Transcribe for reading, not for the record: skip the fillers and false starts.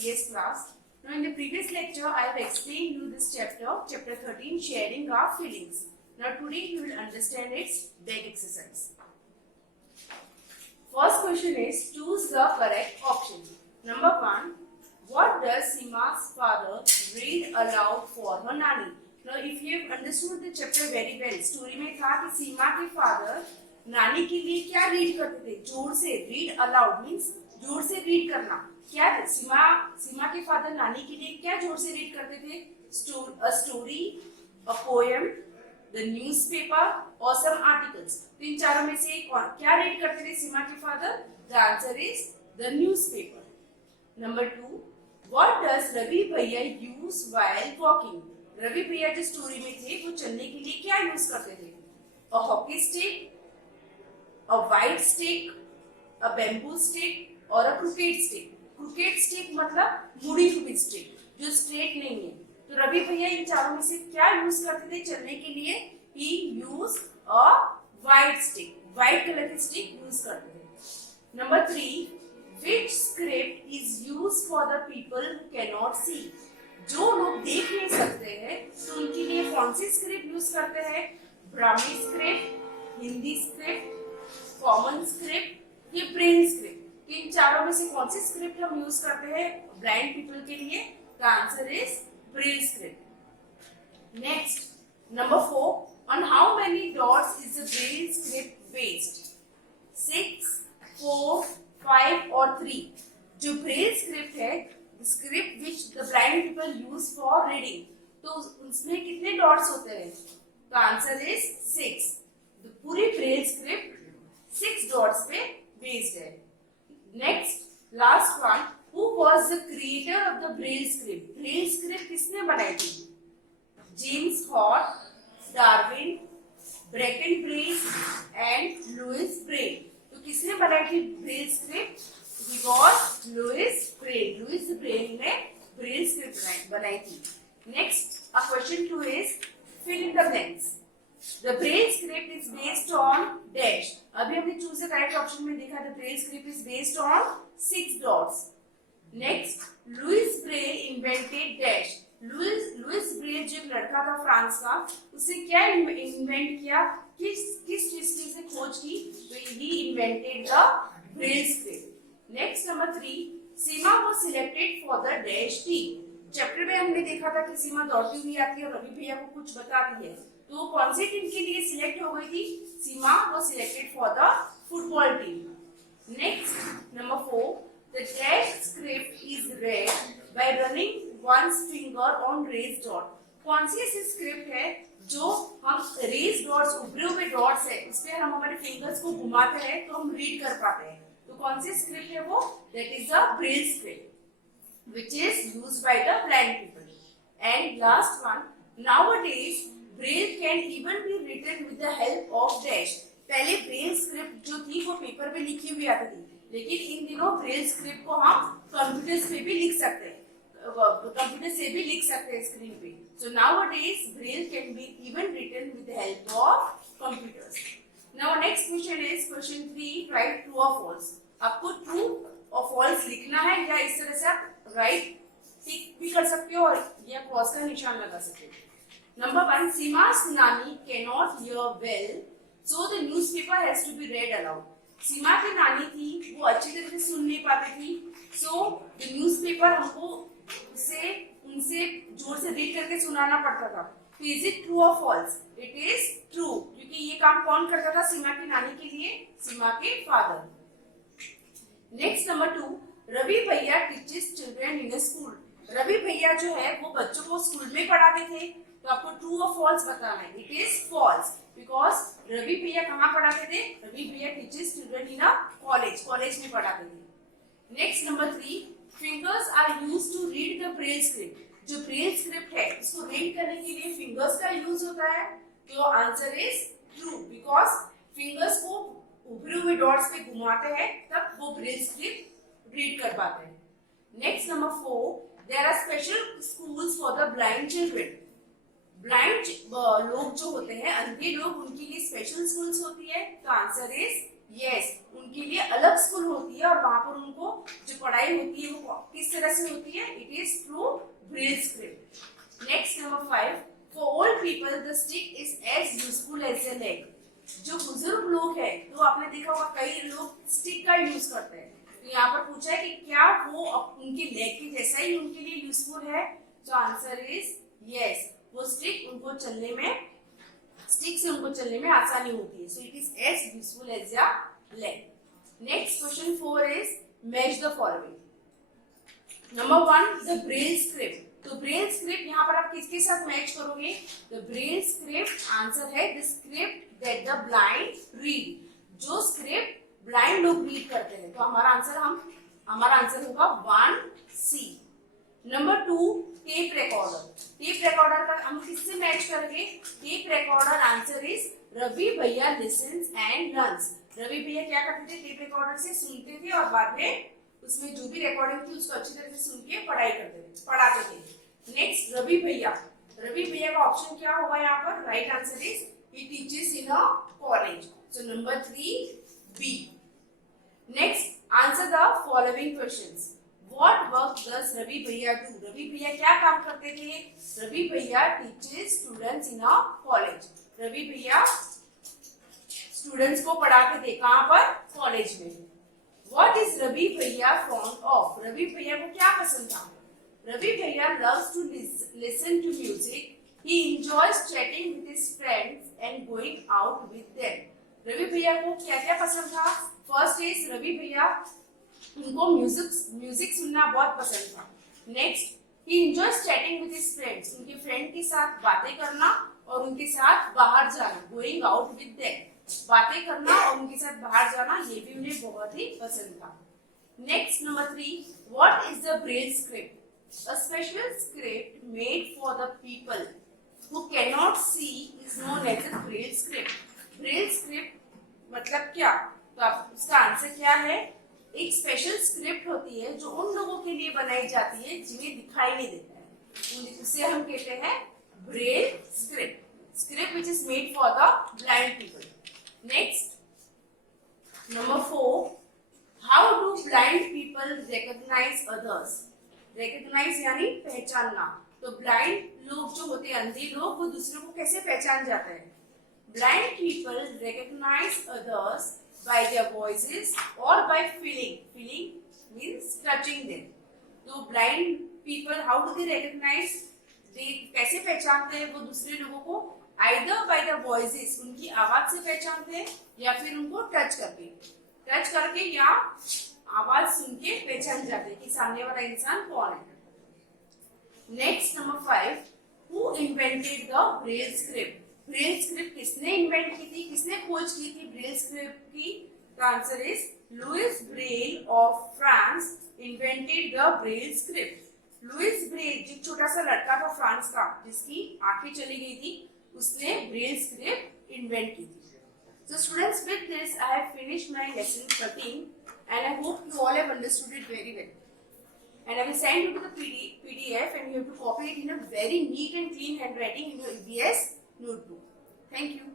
previous class. Now in the previous lecture I have explained you this chapter 13, sharing our feelings. Now today you will understand its deck exercise. First question is, choose the correct option. Number 1, what does Seema's father read aloud for her nanny? Now if you have understood the chapter very well, story में था कि सीमा के father नानी के लिए क्या read करते थे? जोर से रीड अलाउड मीन्स जोर से रीड करना. क्या सीमा के फादर नानी के लिए क्या जोर से रीड करते थे? A story, a poem, the newspaper और सम आर्टिकल्स. तो इन चारों में से क्या रीड करते थे सीमा के father? The answer is the newspaper. Number 2, what does Ravi भैया यूज व्हाइल वॉकिंग? रवि भैया जो स्टोरी में थे वो चलने के लिए क्या यूज करते थे? A hockey stick, a white stick, a bamboo stick और a crooked stick. Crooked stick मतलब मुड़ी हुई स्टिक जो स्ट्रेट नहीं है. तो रवि भैया इन चारों में से क्या यूज करते थे चलने के लिए? He used a white stick. White colour की स्टिक यूज करते थे. Number 3, which script is used for the people who cannot see? जो लोग देख नहीं सकते हैं तो उनके लिए कौन सी स्क्रिप्ट यूज करते हैं? Brahmi script, Hindi script, common script, ये ब्रेन स्क्रिप्ट. इन चारों में से कौन सी स्क्रिप्ट हम यूज करते हैं ब्लाइंड पीपल के लिए? The answer is brain script. Next, number 4, on how many dots is the brain script based? 6, 4, 5 और 3. जो ब्रेन स्क्रिप्ट है, script which the blind people use for reading, तो उसमें कितने डॉट्स होते हैं? The answer is 6. पूरी ब्रेन स्क्रिप्ट 6 डॉट्स पे बेस्ड है. Next, last one, who was the creator of the Braille script? Braille script किसने बनाई थी? James Hott, Darwin, Bracken Braille and Louis Braille. तो किसने बनाई थी Braille script? He was Louis Braille. Louis Braille ने ब्रेल स्क्रिप्ट बनाई थी. Next, a question 2 is fill in the blanks. The braille script is based on dash. अभी हमने choose the correct option में देखा the braille script is based on 6 dots. Next, Louis Braille invented dash. Louis Braille जो एक लड़का था France का, उसने क्या इन्वेंट किया? किस चीज से खोज की? तो he invented the braille script. Next, number 3, Seema was selected for the dash team. Chapter में हमने देखा था कि सीमा दौड़ती हुई आती है और रवि भैया को कुछ बताती है. तो कौन सी टीम के लिए सिलेक्ट हो गई थी? सीमा was selected for the football team. Next, number 4, the dash script is read by running one's finger on raised dot. कौन सी ऐसी स्क्रिप्ट है जो हम raised dots, उभरे हुए डॉट्स है, इस पे हम हमारे फिंगर्स को घुमाते हैं तो हम रीड कर पाते हैं. तो कौन सी स्क्रिप्ट है वो? That is the braille script which is used by the blind people. And last one, nowadays Braille can even be written with the help of dash. पहले ब्रेल स्क्रिप्ट जो थी वो पेपर पे लिखी हुई आती थी, लेकिन इन दिनों ब्रेल स्क्रिप्ट को हम कंप्यूटर्स पे भी लिख सकते हैं, कंप्यूटर से भी लिख सकते हैं स्क्रीन पे. So nowadays Braille can be even written with the help of computers. Now next question is question 3, write true और फॉल्स. आपको ट्रू और फॉल्स लिखना है या इस तरह से आप राइट टिक भी कर सकते हो और या क्रॉस का निशान लगा सकते हो. Number 1, Seema's nanny cannot hear well, so the newspaper has to be read aloud. सीमा की नानी थी, वो अच्छी तरह से सुन नहीं पाती थी, so the newspaper हमको उनसे जोर से रीड करके सुनाना पड़ता था. तो is it true or false? It is true, क्योंकि ये काम कौन करता था सीमा की नानी के लिए? सीमा के फादर. नेक्स्ट, नंबर 2, रवि भैया teaches children in a school. Ravi भैया जो है वो बच्चों को स्कूल में पढ़ाते थे. तो आपको ट्रू और फॉल्स बताना है. It is false, because Ravi भैया कहाँ पढ़ाते थे? रवि भैया teachers children in a college में पढ़ाते थे. Next, number 3, fingers are used to read the Braille script. जो ब्रेल स्क्रिप्ट है उसको रीड करने के लिए फिंगर्स का यूज होता है. तो answer is true, because fingers को उभरे हुए डॉट्स पे घुमाते हैं तब वो ब्रेल स्क्रिप्ट रीड कर पाते हैं. Next, number 4, there are special schools for the blind children. Blind लोग जो होते हैं, अंधे लोग, उनके लिए स्पेशल स्कूल्स होती है. तो आंसर इज यस, उनके लिए अलग स्कूल होती है और वहां पर उनको जो पढ़ाई होती है वो किस तरह से होती है? It is through Braille script. Next number 5, for old people the stick is as useful as a leg. जो बुजुर्ग लोग हैं तो आपने देखा होगा कई लोग स्टिक का यूज करते हैं, तो यहाँ पर पूछा है कि क्या वो उनके लेग के जैसा ही उनके लिए यूजफुल है? तो आंसर इज यस, वो स्टिक उनको चलने में, स्टिक से उनको चलने में आसानी होती है। So it is as useful as your leg. Next question 4 is match the following. Number 1, the Braille script. तो ब्रेल स्क्रिप्ट यहाँ पर आप किसके साथ मैच करोगे? द ब्रेल स्क्रिप्ट आंसर है the script that the blind read. जो script blind लोग रीड करते हैं, तो हमारा आंसर होगा 1C। Number 2, tape recorder. Tape recorder का हम किससे मैच करेंगे? Tape recorder answer is Ravi भैया लिसन्स एंड लर्न्स। रवि भैया क्या करते थे? टेप रिकॉर्डर से सुनते थे और बाद में उसमें जो भी रिकॉर्डिंग थी उसको अच्छी तरह से सुन के पढ़ाते थे। नेक्स्ट, रवि भैया का ऑप्शन क्या होगा यहाँ पर? Right answer is he teaches in a college. So number 3B। Next, answer the following questions. What work does Ravi भैया डू? रवि भैया क्या काम करते थे? रवि भैया teaches students in a college. Ravi भैया स्टूडेंट्स को पढ़ाते थे, कहाँ पर? कॉलेज में। What is रवि भैया fond of? रवि भैया को क्या पसंद था? रवि भैया loves to listen to music. He enjoys chatting with his friends and going out with them. Ravi भैया को क्या क्या पसंद था? फर्स्ट इज रवि भैया उनको म्यूजिक सुनना बहुत पसंद था। Next, he enjoys chatting with his friends. उनके फ्रेंड के साथ बातें करना और उनके साथ बाहर जाना, going out with them. बातें करना और उनके साथ बाहर जाना, ये भी उन्हें बहुत ही पसंद था। Next number 3, what is the Braille script? A special script made for the people who can not see is known as a Braille script. Braille script मतलब क्या? तो आप उसका आंसर क्या है? एक स्पेशल स्क्रिप्ट होती है जो उन लोगों के लिए बनाई जाती है जिन्हें दिखाई नहीं देता है, उसे हम कहते हैं Braille script which is made for the blind people. Next, number 4, how do blind people recognize others? Recognize यानी पहचानना। तो blind लोग जो होते हैं, अंधे लोग, वो दूसरों को कैसे पहचान जाते हैं? Blind people recognize others by their voices or by feeling. Feeling means touching them. तो blind people how do they recognize? कैसे पहचानते हैं वो दूसरे लोगों को? Either by the voices, उनकी आवाज से पहचानते हैं, या फिर उनको टच करके या आवाज सुन के पहचान जाते हैं कि सामने वाला इंसान कौन है। Next number 5, who invented the Braille script? Braille script किसने इन्वेंट की थी, किसने खोज की थी ब्रेल स्क्रिप्ट की? तो answer is Louis Braille of France invented the Braille script. Louis Braille जो छोटा सा लड़का था फ्रांस का, जिसकी आंखें चली गई थी, उसने ब्रेल स्क्रिप्ट इन्वेंट की थी। So students, with this I have finished my lesson 13 and I hope you all have understood it very well. And I will send you to the PDF and you have to copy it in a very neat and clean handwriting in your EVS notebook. Thank you.